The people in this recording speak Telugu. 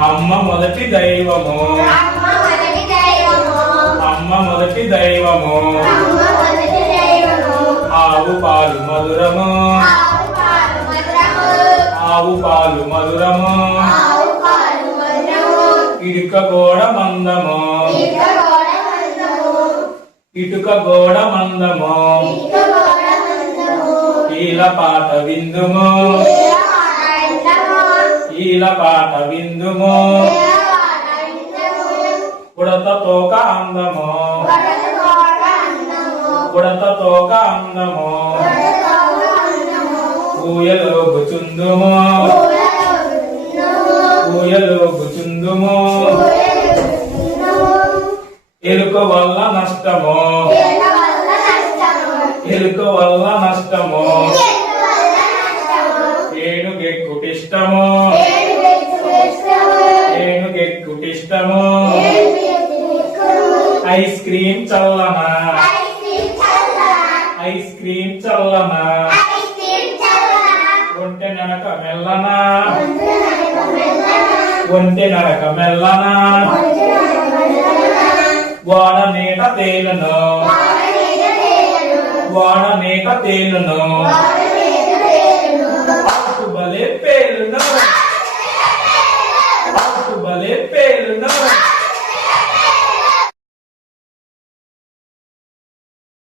అమ్మ మొదటి దైవము అమ్మ మొదటి దైవము ఆవు పాలు మధురము ఆవు పాలు మధురము ఇటుక గోడ మందము ఇటుక గోడ మందము ఈల పాట విందుము ఈల పాట విందుము ఉడత తోక అందము ఉడత తోక అందము ఊయలో గుచుందుము ఊయలో గుచుందుము ఎలుక వల్ల నష్టము ఎలుక వల్ల నష్టము ఏనుగెక్కుటిష్టము ఏనుగెక్కుటిష్టము ఐస్ క్రీమ్ చల్లనా ఐస్ క్రీమ్ చల్లనా ఒంటె నడక మెల్లనా ఒంటె నడక మెల్లనా వాడ నీట తేలును వాడ నీట తేలును